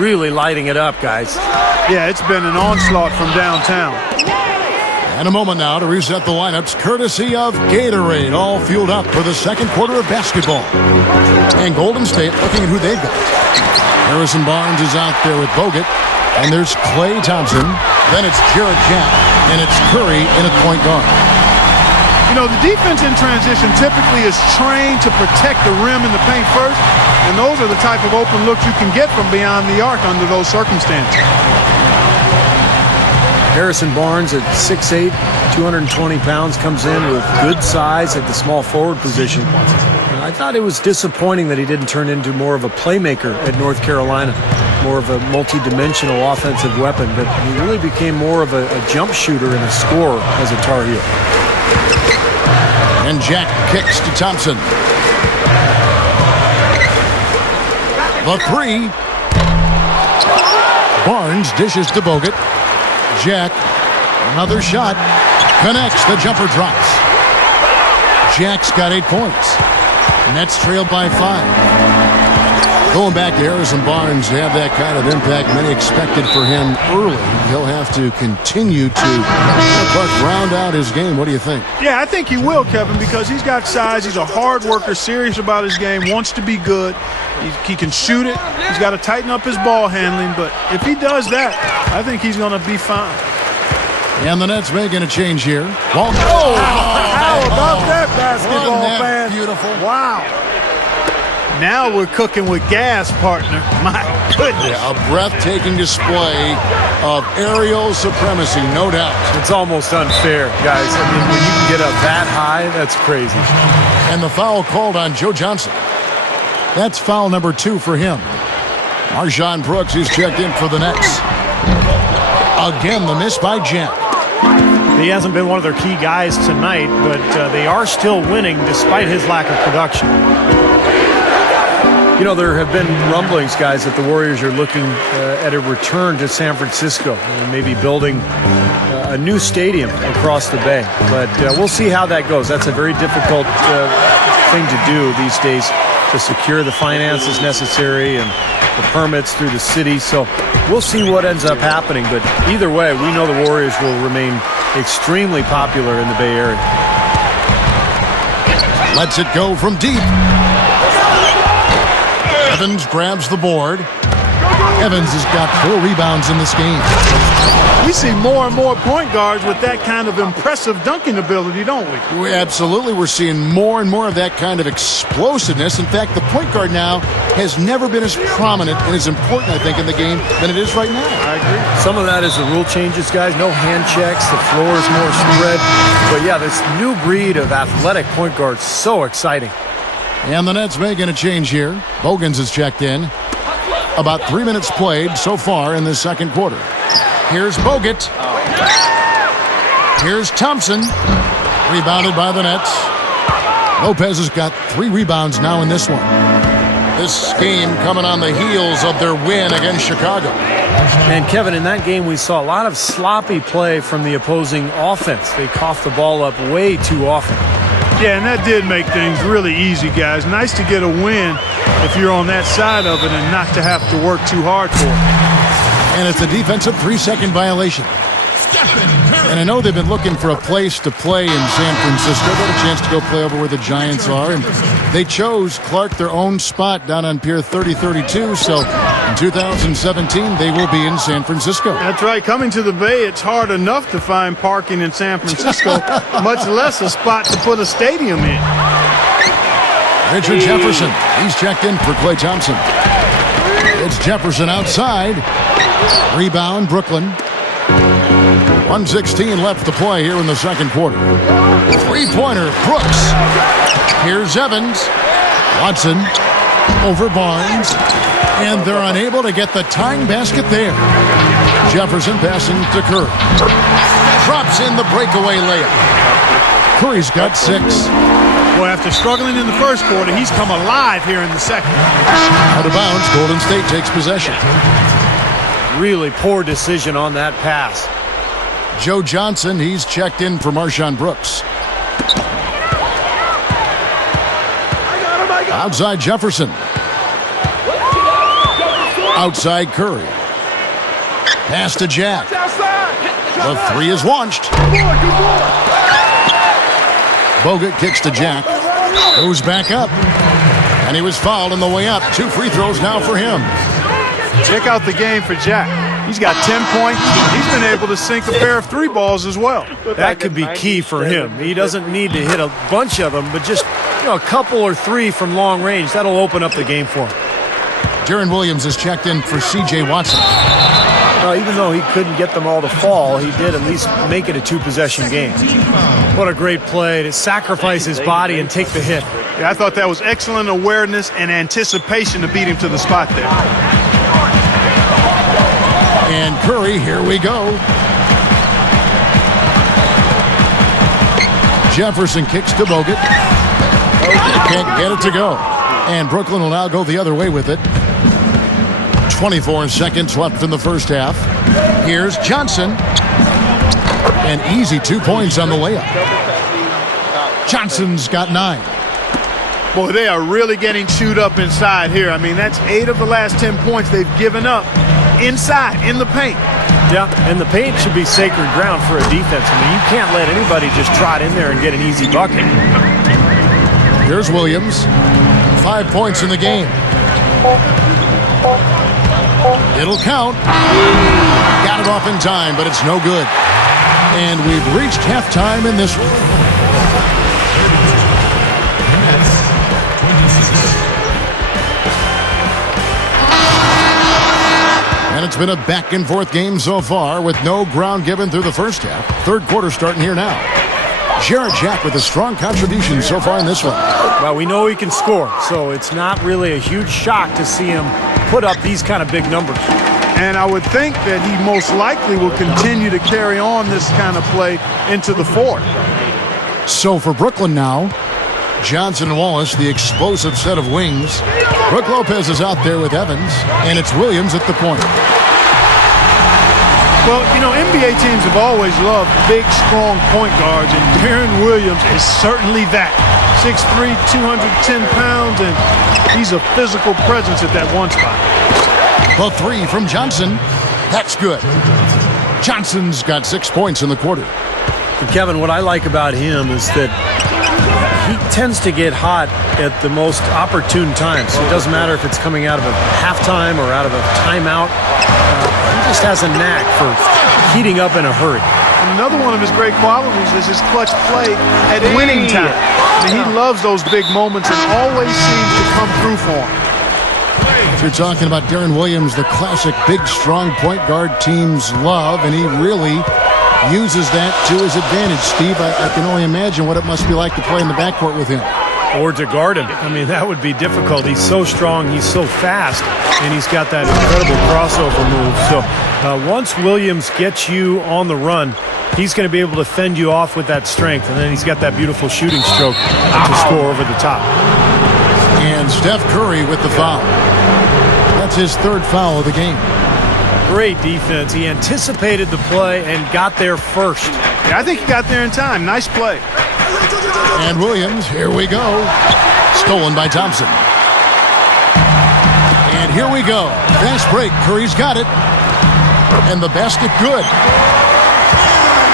Really lighting it up, guys. Yeah, it's been an onslaught from downtown. And a moment now to reset the lineups, courtesy of Gatorade, all fueled up for the second quarter of basketball. And Golden State looking at who they've got. Harrison Barnes is out there with Bogut. And there's Klay Thompson. Then it's Jarrett Jack. And it's Curry in at point guard. You know, the defense in transition typically is trained to protect the rim in the paint first, and those are the type of open looks you can get from beyond the arc under those circumstances. Harrison Barnes at 6'8", 220 pounds, comes in with good size at the small forward position. I thought it was disappointing that he didn't turn into more of a playmaker at North Carolina, more of a multi-dimensional offensive weapon, but he really became more of a jump shooter and a scorer as a Tar Heel. And Jack kicks to Thompson. The three. Barnes dishes to Bogut. Jack, another shot. Connects, the jumper drops. Jack's got 8 points. Nets trailed by 5. Going back to Harrison Barnes to have that kind of impact many expected for him early. He'll have to continue to round out his game. What do you think? Yeah, I think he will, Kevin, because he's got size. He's a hard worker, serious about his game, wants to be good. He can shoot it. He's got to tighten up his ball handling. But if he does that, I think he's going to be fine. And the Nets making a change here. How about that, basketball fan? Beautiful. Wow. Now we're cooking with gas, partner. My goodness. Yeah, a breathtaking display of aerial supremacy, no doubt. It's almost unfair, guys. I mean, when you can get up that high, that's crazy. And the foul called on Joe Johnson. That's foul number 2 for him. MarJon Brooks is checked in for the Nets. Again, the miss by Jack. He hasn't been one of their key guys tonight, but they are still winning despite his lack of production. You know, there have been rumblings, guys, that the Warriors are looking at a return to San Francisco and maybe building a new stadium across the bay. But we'll see how that goes. That's a very difficult thing to do these days, to secure the finances necessary and the permits through the city. So we'll see what ends up happening. But either way, we know the Warriors will remain extremely popular in the Bay Area. Lets it go from deep. Evans grabs the board. Evans has got 4 rebounds in this game. We see more and more point guards with that kind of impressive dunking ability, don't we? Absolutely. We're seeing more and more of that kind of explosiveness. In fact, the point guard now has never been as prominent and as important, I think, in the game than it is right now. I agree. Some of that is the rule changes, guys. No hand checks. The floor is more spread. But, yeah, this new breed of athletic point guards, so exciting. And the Nets making a change here. Bogans is checked in. About 3 minutes played so far in this second quarter. Here's Bogut. Here's Thompson. Rebounded by the Nets. Lopez has got 3 rebounds now in this one. This game coming on the heels of their win against Chicago. And, Kevin, in that game we saw a lot of sloppy play from the opposing offense. They coughed the ball up way too often. Yeah, and that did make things really easy, guys. Nice to get a win if you're on that side of it and not to have to work too hard for it. And it's a defensive 3-second violation. And I know they've been looking for a place to play in San Francisco. Got a chance to go play over where the Giants are. And they chose Clark their own spot down on Pier 3032. So in 2017, they will be in San Francisco. That's right. Coming to the Bay, it's hard enough to find parking in San Francisco, much less a spot to put a stadium in. Richard Jefferson, he's checked in for Klay Thompson. It's Jefferson outside. Rebound, Brooklyn. 1:16 left to play here in the second quarter. 3-pointer, Brooks. Here's Evans. Watson over Barnes. And they're unable to get the tying basket there. Jefferson passing to Curry. Drops in the breakaway layup. Curry's got 6. Boy, after struggling in the first quarter, he's come alive here in the second. Out of bounds, Golden State takes possession. Really poor decision on that pass. Joe Johnson, he's checked in for MarJon Brooks. Outside Jefferson. Outside Curry. Pass to Jack. The three is launched. Bogut kicks to Jack. Goes back up. And he was fouled on the way up. 2 free throws now for him. Check out the game for Jack. He's got 10 points. He's been able to sink a pair of 3 balls as well. That could be key for him. He doesn't need to hit a bunch of them, but just a couple or 3 from long range. That'll open up the game for him. Deron Williams is checked in for C.J. Watson. Well, even though he couldn't get them all to fall, he did at least make it a 2-possession game. What a great play to sacrifice his body and take the hit. Yeah, I thought that was excellent awareness and anticipation to beat him to the spot there. And Curry, here we go. Jefferson kicks to Bogut. Can't get it to go. And Brooklyn will now go the other way with it. 24 seconds left in the first half. Here's Johnson. An easy 2 points on the layup. Johnson's got 9. Boy, they are really getting chewed up inside here. I mean, that's 8 of the last 10 points they've given up inside, in the paint. Yeah, and the paint should be sacred ground for a defense. I mean, you can't let anybody just trot in there and get an easy bucket. Here's Williams. 5 points in the game. It'll count. Got it off in time, but it's no good. And we've reached halftime in this one. And it's been a back-and-forth game so far with no ground given through the first half. Third quarter starting here now. Jarrett Jack with a strong contribution so far in this one. Well, we know he can score, so it's not really a huge shock to see him put up these kind of big numbers. And I would think that he most likely will continue to carry on this kind of play into the fourth. So for Brooklyn now, Johnson and Wallace, the explosive set of wings. Brook Lopez is out there with Evans, and it's Williams at the point. Well, you know, NBA teams have always loved big, strong point guards, and Deron Williams is certainly that. 6'3", 210 pounds, and he's a physical presence at that one spot. The three from Johnson. That's good. Johnson's got 6 points in the quarter. And Kevin, what I like about him is that he tends to get hot at the most opportune times. So it doesn't matter if it's coming out of a halftime or out of a timeout. He just has a knack for heating up in a hurry. And another one of his great qualities is his clutch play at winning time. I mean, he loves those big moments and always seems to come through for him. If you're talking about Deron Williams, the classic big, strong point guard teams love, and he really uses that to his advantage. Steve, I can only imagine what it must be like to play in the backcourt with him. Or to guard him. I mean, that would be difficult. He's so strong, he's so fast, and he's got that incredible crossover move. So once Williams gets you on the run, he's going to be able to fend you off with that strength, and then he's got that beautiful shooting stroke to score over the top. And Steph Curry with the foul. That's his third foul of the game. Great defense. He anticipated the play and got there first. Yeah, I think he got there in time. Nice play. And Williams, here we go. Stolen by Thompson. And here we go. Fast break. Curry's got it. And the basket good.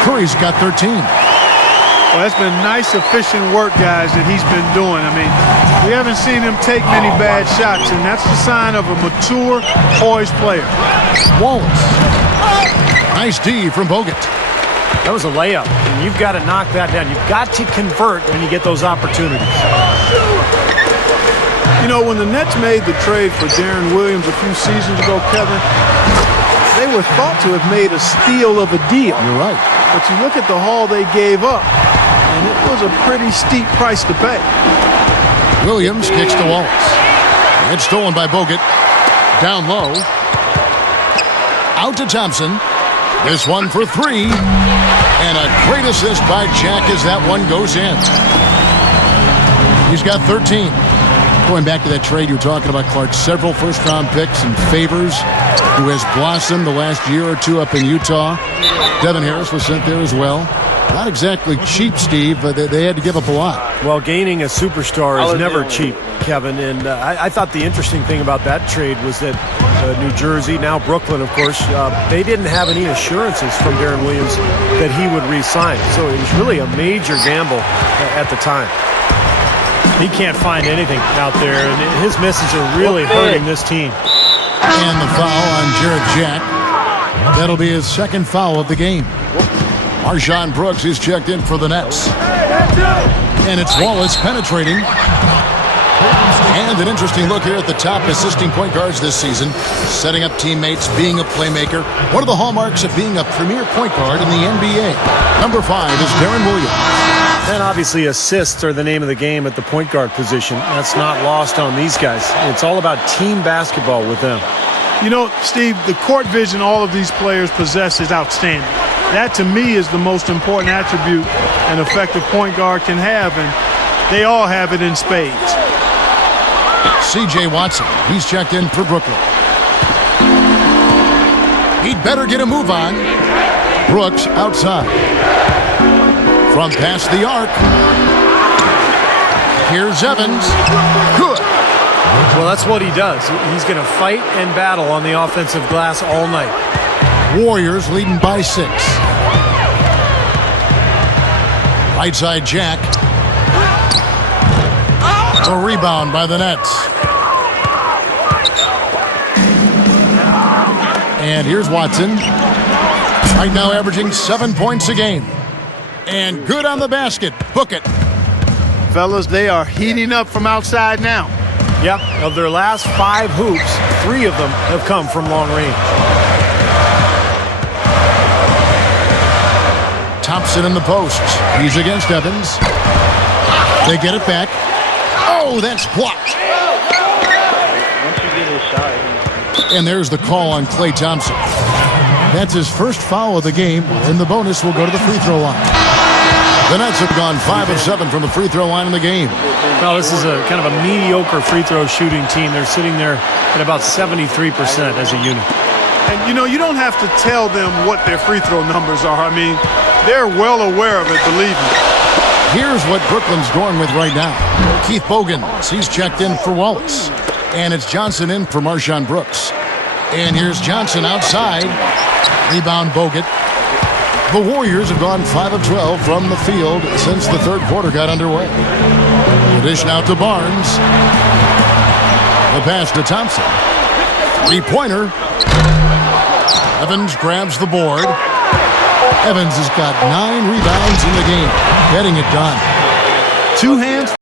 Curry's got 13. Well, that's been nice, efficient work, guys, that he's been doing. I mean, we haven't seen him take many bad shots, and that's the sign of a mature, poised player. Wallace. Nice D from Bogut. That was a layup, and you've got to knock that down. You've got to convert when you get those opportunities. You know, when the Nets made the trade for Deron Williams a few seasons ago, Kevin, they were thought to have made a steal of a deal. You're right. But you look at the haul they gave up, and it was a pretty steep price to pay. Williams kicks to Wallace. It's stolen by Bogut. Down low. Out to Thompson. This one for 3. And a great assist by Jack as that one goes in. He's got 13. Going back to that trade you were talking about, Clark, several first-round picks and Favors, who has blossomed the last year or two up in Utah. Devin Harris was sent there as well. Not exactly cheap, Steve, but they had to give up a lot. Well, gaining a superstar is never cheap, Kevin. And I thought the interesting thing about that trade was that New Jersey, now Brooklyn, of course. They didn't have any assurances from Deron Williams that he would re-sign. So it was really a major gamble at the time. He can't find anything out there, and his misses are really hurting this team. And the foul on Jarrett Jack. That'll be his second foul of the game. Marshawn Brooks is checked in for the Nets. And it's Wallace penetrating. And an interesting look here at the top assisting point guards this season. Setting up teammates, being a playmaker. One of the hallmarks of being a premier point guard in the NBA. Number 5 is Deron Williams. And obviously assists are the name of the game at the point guard position. That's not lost on these guys. It's all about team basketball with them. You know, Steve, the court vision all of these players possess is outstanding. That, to me, is the most important attribute an effective point guard can have, and they all have it in spades. C.J. Watson, he's checked in for Brooklyn. He'd better get a move on. Brooks outside. From past the arc. Here's Evans. Good. Well, that's what he does. He's going to fight and battle on the offensive glass all night. Warriors leading by 6. Right side Jack. A rebound by the Nets. And here's Watson. Right now averaging 7 points a game. And good on the basket. Book it. Fellas, they are heating up from outside now. Yep, of their last 5 hoops, 3 of them have come from long range. Thompson in the post. He's against Evans. They get it back. Oh, that's blocked. Once you get his shot, And there's the call on Klay Thompson. That's his first foul of the game, and the bonus will go to the free throw line. The Nets have gone 5 of 7 from the free throw line in the game. Well, this is a kind of a mediocre free throw shooting team. They're sitting there at about 73% as a unit. And, you know, you don't have to tell them what their free throw numbers are. I mean, they're well aware of it, believe me. Here's what Brooklyn's going with right now. Keith Bogans, he's checked in for Wallace. And it's Johnson in for Marshawn Brooks. And here's Johnson outside. Rebound Bogut. The Warriors have gone 5 of 12 from the field since the third quarter got underway. The dish now to Barnes. The pass to Thompson. Three-pointer. Evans grabs the board. Evans has got 9 rebounds in the game, getting it done. 2 hands